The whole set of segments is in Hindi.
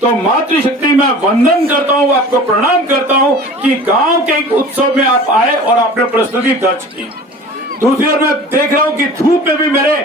तो मातृशक्ति मैं वंदन करता हूं, आपको प्रणाम करता हूं कि गांव के एक उत्सव में आप आए और आपने प्रस्तुति दर्ज की। दूसरी ओर मैं देख रहा हूं कि धूप में भी मेरे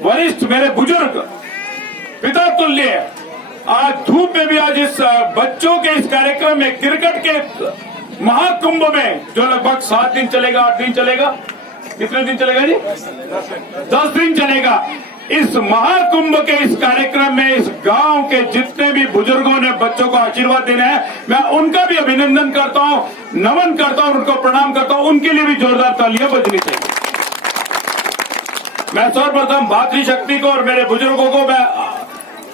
वरिष्ठ मेरे बुजुर्ग पिता तुल्य आज धूप में भी आज इस बच्चों के इस कार्यक्रम में क्रिकेट के महाकुंभ में जो लगभग 7 दिन चलेगा, 8 दिन चलेगा, कितने दिन चलेगा जी? 10 दिन चलेगा। इस महाकुंभ के इस कार्यक्रम में इस गांव के जितने भी बुजुर्गों ने बच्चों को आशीर्वाद देना है, मैं उनका भी अभिनंदन करता हूं, नमन करता हूं, उनको प्रणाम करता हूं। उनके लिए भी जोरदार तालियां बजनी चाहिए। मैं सर्वप्रथम मातृशक्ति को और मेरे बुजुर्गों को मैं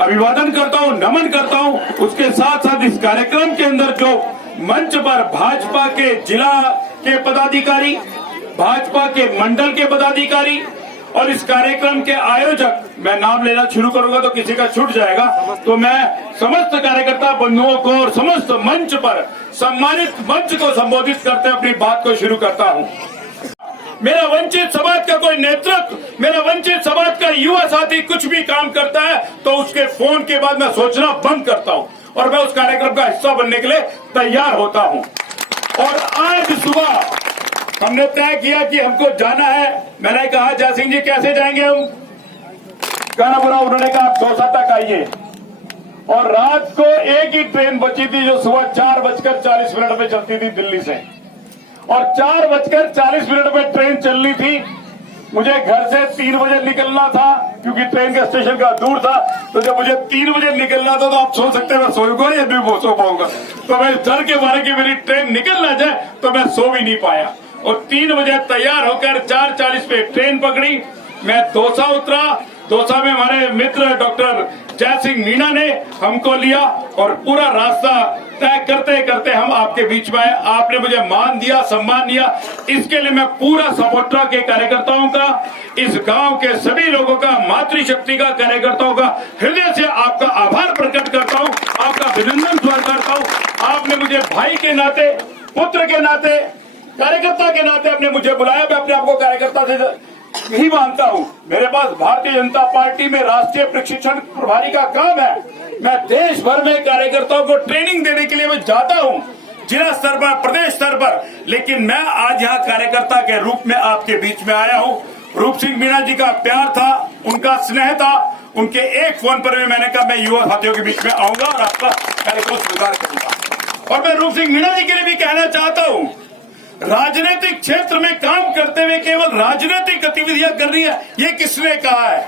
अभिवादन करता हूं, नमन करता हूं। उसके साथ साथ इस कार्यक्रम के अंदर जो मंच पर भाजपा के जिला के पदाधिकारी, भाजपा के मंडल के पदाधिकारी और इस कार्यक्रम के आयोजक, मैं नाम लेना शुरू करूंगा तो किसी का छूट जाएगा, तो मैं समस्त कार्यकर्ता बंधुओं को और समस्त मंच पर सम्मानित मंच को संबोधित करते अपनी बात को शुरू करता हूं। मेरा वंचित समाज का कोई नेतृत्व, मेरा वंचित समाज का युवा साथी कुछ भी काम करता है तो उसके फोन के बाद मैं सोचना बंद करता हूं और मैं उस कार्यक्रम का हिस्सा बनने के लिए तैयार होता हूं। और आज सुबह हमने तय किया कि हमको जाना है। मैंने कहा जय सिंह जी कैसे जाएंगे हम? कहना बुरा, उन्होंने कहा आप दौसा तक आइए। और रात को एक ही ट्रेन बची थी जो सुबह 4:40 में चलती थी दिल्ली से, और 4:40 में ट्रेन चलनी थी। मुझे घर से 3 बजे निकलना था क्योंकि ट्रेन का स्टेशन का दूर था। तो जब मुझे 3 बजे निकलना था तो आप सोच सकते हैं मैं सोऊंगा या नहीं सो पाऊंगा। तो मैं डर के मारे कि मेरी ट्रेन निकल ना जाए तो मैं सो भी नहीं पाया। और 3 बजे तैयार होकर 4:40 पे ट्रेन पकड़ी। मैं दौसा उतरा। दौसा में हमारे मित्र डॉक्टर जय सिंह मीणा ने हमको लिया और पूरा रास्ता तय करते करते हम आपके बीच में आए। आपने मुझे मान दिया, सम्मान दिया, इसके लिए मैं पूरा सपोर्टरा के कार्यकर्ताओं का, इस गांव के सभी लोगों का, मातृशक्ति का कार्यकर्ताओं का हृदय से आपका आभार प्रकट करता हूं, आपका अभिनंदन करता हूं। आपने मुझे भाई के नाते, पुत्र के नाते, कार्यकर्ता के नाते आपने मुझे बुलाया। मैं अपने आपको कार्यकर्ता से ही मानता हूं। मेरे पास भारतीय जनता पार्टी में राष्ट्रीय प्रशिक्षण प्रभारी का काम है। मैं देश भर में कार्यकर्ताओं को ट्रेनिंग देने के लिए मैं जाता हूं, जिला स्तर पर, प्रदेश स्तर पर। लेकिन मैं आज यहाँ कार्यकर्ता के रूप में आपके बीच में आया हूं। रूप सिंह मीणा जी का प्यार था, उनका स्नेह था, उनके एक फोन पर भी मैंने कहा मैं युवा साथियों के बीच में आऊंगा और आपका कार्यक्रम स्वीकार करूंगा। और मैं रूप सिंह मीणा जी के लिए भी कहना चाहता हूं, राजनीतिक क्षेत्र में काम करते हुए केवल राजनीतिक गतिविधियां कर रही है, ये किसने कहा है?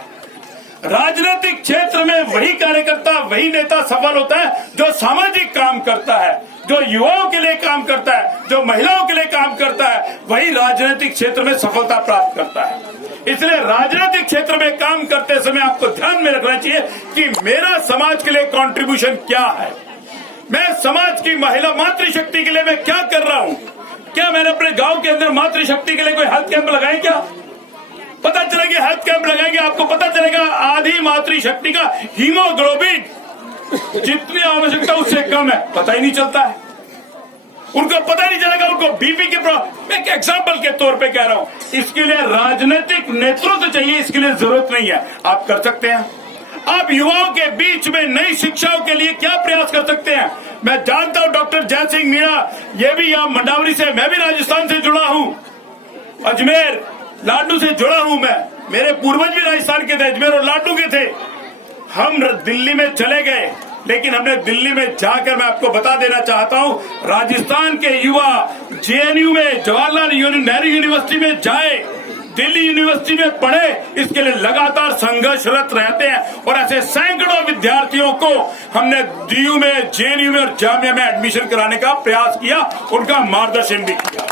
राजनीतिक क्षेत्र में वही कार्यकर्ता, वही नेता सफल होता है जो सामाजिक काम करता है, जो युवाओं के लिए काम करता है, जो महिलाओं के लिए काम करता है, वही राजनीतिक क्षेत्र में सफलता प्राप्त करता है। इसलिए राजनीतिक क्षेत्र में काम करते समय आपको ध्यान में रखना चाहिए कि मेरा समाज के लिए कंट्रीब्यूशन क्या है, मैं समाज की महिला मातृशक्ति के लिए मैं क्या कर रहा हूं। क्या मैंने अपने गांव के अंदर मातृशक्ति के लिए कोई हेल्थ कैंप लगाए? क्या पता चलेगा? हेल्थ कैंप लगाएंगे, आपको पता चलेगा आधी मातृशक्ति का हीमोग्लोबिन जितनी आवश्यकता उससे कम है, पता ही नहीं चलता है। उनको पता नहीं चलेगा, उनको बीपी के प्रॉब्लम। मैं एक एग्जाम्पल के तौर पे कह रहा हूं, इसके लिए राजनीतिक नेतृत्व चाहिए, इसके लिए जरूरत नहीं है। आप कर सकते हैं। आप युवाओं के बीच में नई शिक्षाओं के लिए क्या प्रयास कर सकते हैं? मैं जानता हूं डॉक्टर जय सिंह मीणा, ये भी यहाँ मंडावरी से, मैं भी राजस्थान से जुड़ा हूं, अजमेर लाडू से जुड़ा हूं। मैं, मेरे पूर्वज भी राजस्थान के थे, अजमेर और लाडू के थे। हम दिल्ली में चले गए, लेकिन हमने दिल्ली में जाकर, मैं आपको बता देना चाहता हूं, राजस्थान के युवा जेएनयू में, जवाहरलाल नेहरू यूनिवर्सिटी में जाए, दिल्ली यूनिवर्सिटी में पढ़े, इसके लिए लगातार संघर्षरत रहते हैं। और ऐसे सैकड़ों विद्यार्थियों को हमने डीयू में, जेएनयू में और जामिया में एडमिशन कराने का प्रयास किया, उनका मार्गदर्शन भी किया।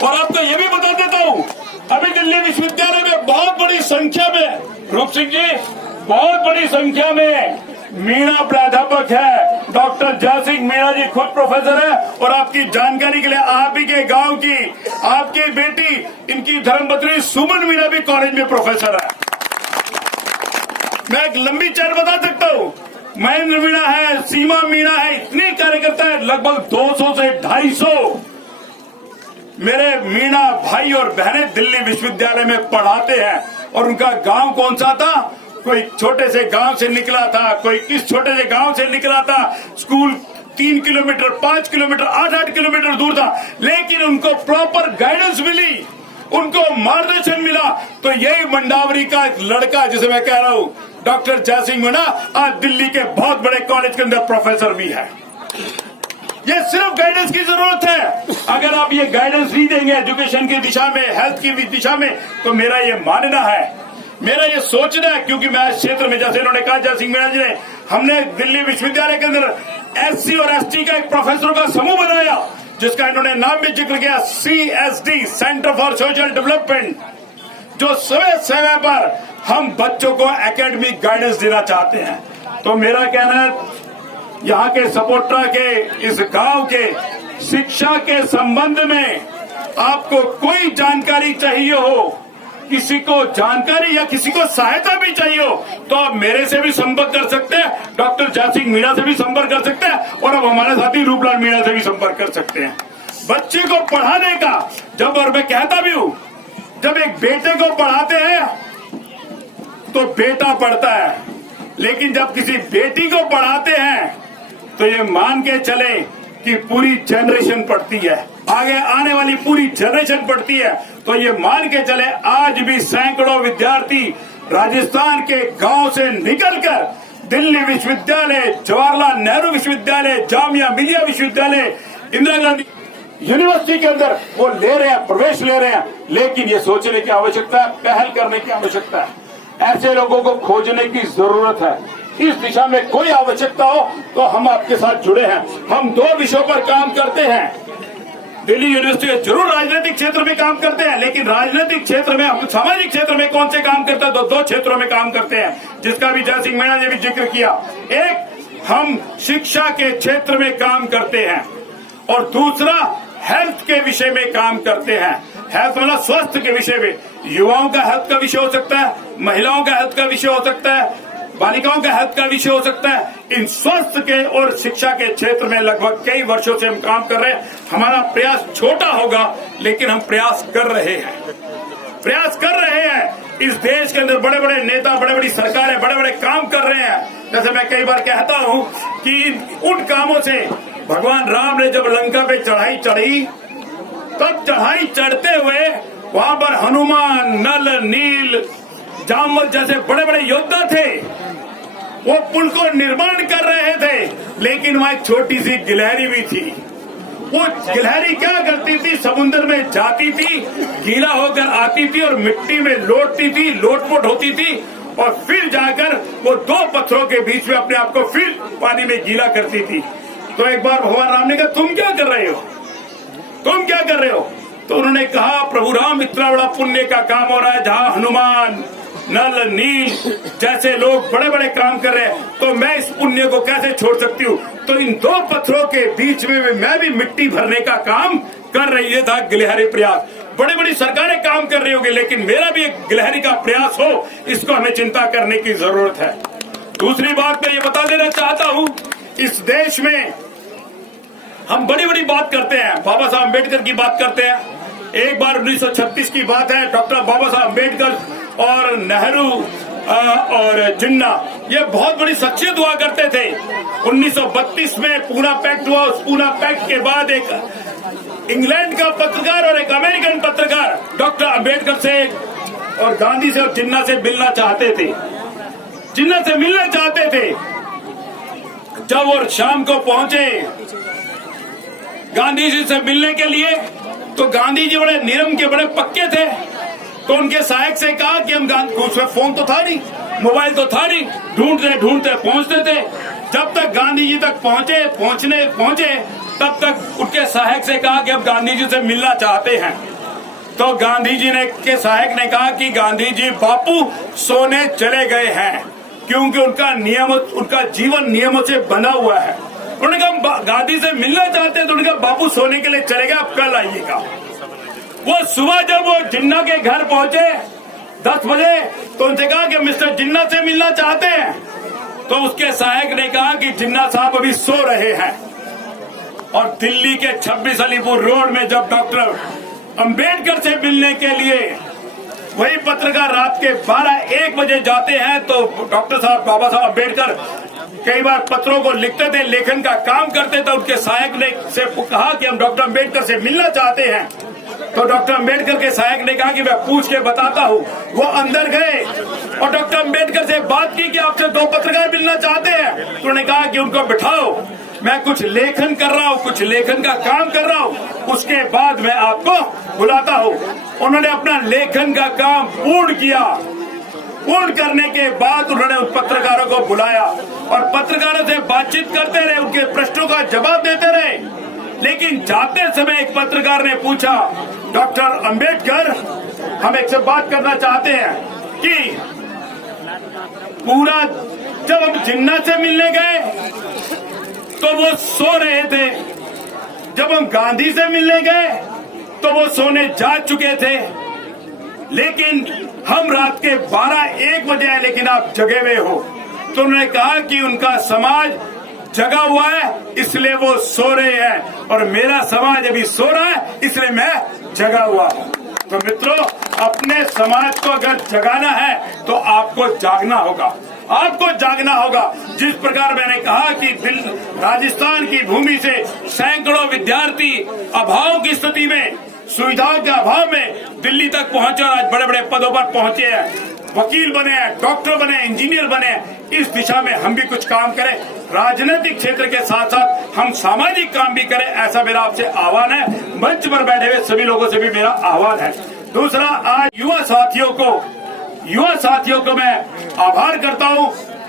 और आपको ये भी बता देता हूं, अभी दिल्ली विश्वविद्यालय में बहुत बड़ी संख्या में, रूप सिंह जी, बहुत बड़ी संख्या में मीणा प्राध्यापक है। डॉक्टर जय सिंह मीणा जी खुद प्रोफेसर है। और आपकी जानकारी के लिए, आप ही के गांव की आपकी बेटी, इनकी धर्मपत्नी सुमन मीणा भी कॉलेज में प्रोफेसर है। मैं एक लंबी चेन बता सकता हूं, महेंद्र मीणा है, सीमा मीणा है, इतने कार्यकर्ता है, लगभग 200 से 250 मेरे मीणा भाई और बहनें दिल्ली विश्वविद्यालय में पढ़ाते हैं। और उनका गांव कौन सा था? कोई छोटे से गांव से निकला था, कोई किस छोटे से गांव से निकला था, स्कूल 3 किलोमीटर 5 किलोमीटर 8-8 किलोमीटर दूर था, लेकिन उनको प्रॉपर गाइडेंस मिली, उनको मार्गदर्शन मिला। तो यही मंडावरी का एक लड़का, जिसे मैं कह रहा हूं डॉक्टर जयसिंह मीणा, आज दिल्ली के बहुत बड़े कॉलेज के अंदर प्रोफेसर भी है। ये सिर्फ गाइडेंस की जरूरत है। अगर आप ये गाइडेंस नहीं देंगे एजुकेशन की दिशा में, हेल्थ की दिशा में, तो मेरा ये मानना है, मेरा ये सोचना है, क्योंकि मैं इस क्षेत्र में, जैसे इन्होंने कहा जयसिंह मीणा जी ने, हमने दिल्ली विश्वविद्यालय के अंदर SC और ST का एक प्रोफेसरों का समूह बनाया, जिसका इन्होंने नाम भी जिक्र किया, CSD, centre for social development, जो समय समय पर हम बच्चों को एकेडमिक गाइडेंस देना चाहते हैं। तो मेरा कहना है, यहाँ के सपोट्रा के इस गांव के शिक्षा के संबंध में आपको कोई जानकारी चाहिए हो, किसी को जानकारी या किसी को सहायता भी चाहिए हो, तो आप मेरे से भी संपर्क कर सकते हैं, डॉक्टर जयसिंह मीणा से भी संपर्क कर सकते हैं, और अब हमारे साथी रूपलाल मीणा से भी संपर्क कर सकते हैं। बच्चे को पढ़ाने का जब, और मैं कहता भी हूं, जब एक बेटे को पढ़ाते हैं तो बेटा पढ़ता है, लेकिन जब किसी बेटी को पढ़ाते हैं तो ये मान के चले कि पूरी जनरेशन पढ़ती है, आगे आने वाली पूरी जनरेशन पढ़ती है। तो ये मान के चले, आज भी सैकड़ों विद्यार्थी राजस्थान के गांव से निकलकर दिल्ली विश्वविद्यालय, जवाहरलाल नेहरू विश्वविद्यालय, जामिया मिलिया विश्वविद्यालय, इंदिरा गांधी यूनिवर्सिटी के अंदर वो ले रहे हैं, प्रवेश ले रहे हैं। लेकिन ये सोचने की आवश्यकता है, पहल करने की आवश्यकता है, ऐसे लोगों को खोजने की जरूरत है। इस दिशा में कोई आवश्यकता हो तो हम आपके साथ जुड़े हैं। हम 2 विषयों पर काम करते हैं। दिल्ली यूनिवर्सिटी जरूर राजनीतिक क्षेत्र में काम करते हैं, लेकिन राजनीतिक क्षेत्र में, हम सामाजिक क्षेत्र में कौन से काम करते हैं, तो 2 क्षेत्रों में काम करते हैं, जिसका भी जयसिंह मीणा ने भी जिक्र किया। एक, हम शिक्षा के क्षेत्र में काम करते हैं, और दूसरा हेल्थ के विषय में काम करते हैं। हेल्थ मतलब स्वास्थ्य के विषय में, युवाओं का हेल्थ का विषय हो सकता है, महिलाओं का हेल्थ का विषय हो सकता है, बालिकाओं का हेल्थ का विषय हो सकता है। इन स्वास्थ्य के और शिक्षा के क्षेत्र में लगभग कई वर्षों से हम काम कर रहे हैं। हमारा प्रयास छोटा होगा, लेकिन हम प्रयास कर रहे हैं। इस देश के अंदर बड़े बड़े नेता, बड़े बड़ी सरकारें बड़े बड़े काम कर रहे हैं। जैसे मैं कई बार कहता हूं कि उन कामों से भगवान राम ने जब लंका पे चढ़ाई चढ़ी, तब चढ़ाई चढ़ते हुए वहां पर हनुमान, नल, नील, जामवंत जैसे बड़े बड़े योद्धा थे, वो पुल को निर्माण कर रहे थे, लेकिन वहां एक छोटी सी गिलहरी भी थी। वो गिलहरी क्या करती थी, समुद्र में जाती थी, गीला होकर आती थी और मिट्टी में लौटती थी, लोटपोट होती थी, और फिर जाकर वो 2 पत्थरों के बीच में अपने आप को फिर पानी में गीला करती थी। तो एक बार भगवान राम ने कहा, तुम क्या कर रहे हो? तो उन्होंने कहा, प्रभु राम, इतना बड़ा पुण्य का काम हो रहा है, जहाँ हनुमान, नल, नील जैसे लोग बड़े बड़े काम कर रहे हैं, तो मैं इस पुण्य को कैसे छोड़ सकती हूँ? तो इन 2 पत्थरों के बीच में मैं भी मिट्टी भरने का काम कर रही है। था गिलहरी प्रयास। बड़ी बड़ी सरकारें काम कर रही होगी, लेकिन मेरा भी एक गिलहरी का प्रयास हो, इसको हमें चिंता करने की जरूरत है। दूसरी बात मैं ये बता देना चाहता हूँ, इस देश में हम बड़ी बड़ी बात करते हैं, बाबा साहब अम्बेडकर की बात करते हैं। एक बार 1936 की बात है, डॉक्टर बाबा साहब अम्बेडकर और नेहरू और जिन्ना, ये बहुत बड़ी शख्सियत हुआ करते थे। 1932 में पूना पैक्ट हुआ। उस पूना पैक्ट के बाद एक इंग्लैंड का पत्रकार और एक अमेरिकन पत्रकार डॉक्टर अम्बेडकर से और गांधी से और जिन्ना से मिलना चाहते थे। जब वो शाम को पहुंचे गांधी जी से मिलने के लिए, तो गांधी जी बड़े निरम के, बड़े पक्के थे। तो उनके सहायक से कहा कि हम उसमें फोन तो था नहीं, मोबाइल तो था नहीं, ढूंढते पहुंचते थे। जब तक गांधी जी तक पहुंचे तब तक उनके सहायक से कहा कि हम गांधी जी से मिलना चाहते हैं। तो गांधी जी के सहायक ने कहा कि गांधी जी बापू सोने चले गए हैं, क्योंकि उनका जीवन नियमों से बना हुआ है। उन्होंने कहा गांधी से मिलना चाहते हैं, तो उन्होंने कहा बापू सोने के लिए चले गए, आप कल आइएगा। वो सुबह जब वो जिन्ना के घर पहुंचे 10 बजे, तो उनसे कहा कि मिस्टर जिन्ना से मिलना चाहते हैं। तो उसके सहायक ने कहा कि जिन्ना साहब अभी सो रहे हैं। और दिल्ली के 26 अलीपुर रोड में जब डॉक्टर अंबेडकर से मिलने के लिए वही पत्रकार रात के 12-1 बजे जाते हैं तो डॉक्टर साहब बाबा साहब अम्बेडकर कई बार पत्रों को लिखते थे, लेखन का काम करते थे। उनके सहायक ने से कहा कि हम डॉक्टर अम्बेडकर से मिलना चाहते हैं, तो डॉक्टर अम्बेडकर के सहायक ने कहा कि मैं पूछ के बताता हूँ। वो अंदर गए और डॉक्टर अम्बेडकर से बात की कि आपसे 2 पत्रकार मिलना चाहते हैं। तो उन्होंने कहा कि उनको बिठाओ, मैं कुछ लेखन कर रहा हूँ, कुछ लेखन का काम कर रहा हूँ, उसके बाद मैं आपको बुलाता हूँ। उन्होंने अपना लेखन का काम पूर्ण किया। पूर्ण करने के बाद उन्होंने उन पत्रकारों को बुलाया और पत्रकारों से बातचीत करते रहे, उनके प्रश्नों का जवाब देते रहे। लेकिन जाते समय एक पत्रकार ने पूछा, डॉक्टर अंबेडकर, हम एक से बात करना चाहते हैं कि पूरा जब हम जिन्ना से मिलने गए तो वो सो रहे थे, जब हम गांधी से मिलने गए तो वो सोने जा चुके थे, लेकिन हम रात के 12-1 बजे आए, लेकिन आप जगे हुए हो। तो उन्होंने कहा कि उनका समाज जगा हुआ है इसलिए वो सो रहे हैं और मेरा समाज अभी सो रहा है इसलिए मैं जगा हुआ हूँ। तो मित्रों, अपने समाज को अगर जगाना है तो आपको जागना होगा, आपको जागना होगा। जिस प्रकार मैंने कहा कि राजस्थान की भूमि से सैकड़ों विद्यार्थी अभाव की स्थिति में, सुविधाओं के अभाव में दिल्ली तक पहुंचे और आज बड़े बड़े पदों पर पहुंचे हैं, वकील बने हैं, डॉक्टर बने हैं, इंजीनियर बने हैं। इस दिशा में हम भी कुछ काम करें, राजनीतिक क्षेत्र के साथ साथ हम सामाजिक काम भी करें, ऐसा मेरा आपसे आह्वान है। मंच पर बैठे हुए सभी लोगों से भी मेरा आह्वान है। दूसरा, आज युवा साथियों को मैं आभार करता हूं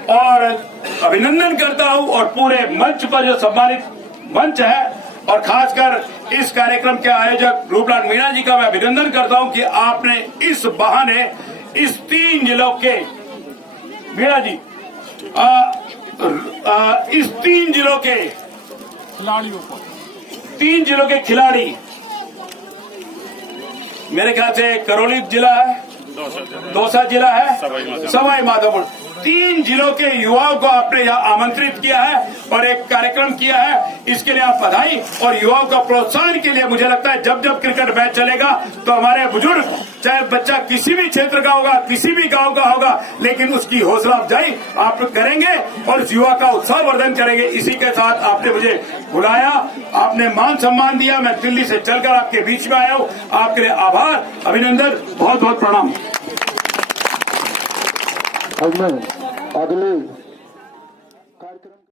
और अभिनंदन करता हूं और पूरे मंच पर जो सम्मानित मंच है और खासकर इस कार्यक्रम के आयोजक रूपलाल मीणा जी का मैं अभिनंदन करता हूं कि आपने इस बहाने इस 3 जिलों के मीणा जी इस 3 जिलों के खिलाड़ियों को 3 जिलों के खिलाड़ी, मेरे ख्याल से करौली जिला है, दौसा जिला है, सवाई माधोपुर, 3 जिलों के युवाओं को आपने यहाँ आमंत्रित किया है और एक कार्यक्रम किया है। इसके लिए आप बधाई और युवाओं का प्रोत्साहन के लिए मुझे लगता है जब जब क्रिकेट मैच चलेगा तो हमारे बुजुर्ग, चाहे बच्चा किसी भी क्षेत्र का होगा, किसी भी गांव का होगा, लेकिन उसकी हौसला अफजाई आप करेंगे और उस युवा का उत्साह वर्धन करेंगे। इसी के साथ आपने मुझे बुलाया, आपने मान सम्मान दिया, मैं दिल्ली से चलकर आपके बीच में आया हूँ। आपके लिए आभार, अभिनंदन, बहुत बहुत प्रणाम। अगली